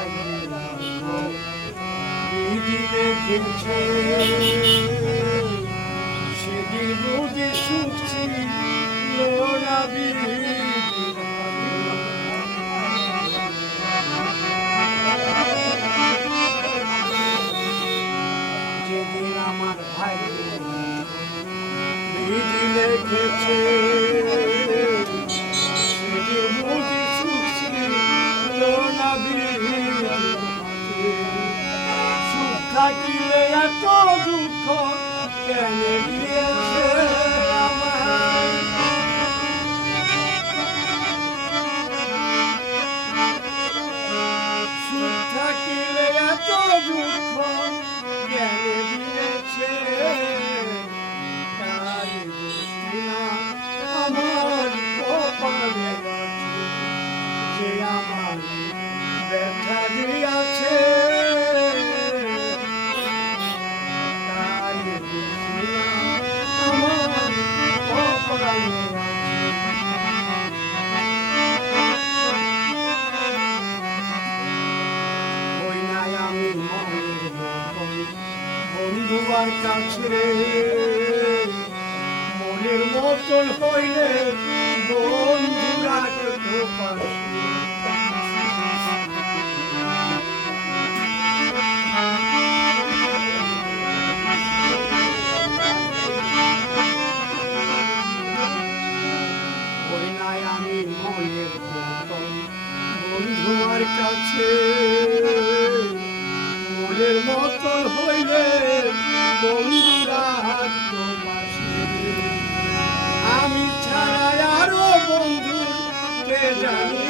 ভাই সেদিন বুঝে সুখ ছিল যেদিন আমার ভাই বিধি লেগেছে সেদিন বুঝি সুখ ছিল না বিধি থাকিলে এত দুঃখ কেন আর কাছে মনের মতন হইলে বন্ধু রাখব ওই নাই আমি মনের মতন বন্ধু আর কাছে মনের মতন হইলে বন্ধুরা। আমি ছাড়া আরও বন্ধু জানি?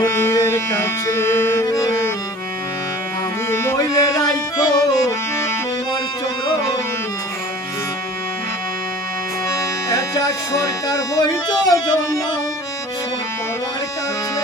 মনের কাছে আমি মইলে রাইখো তোমার চরণ এটা সরকার হইত জন্য সকলার কাছে।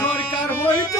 সরকার হইত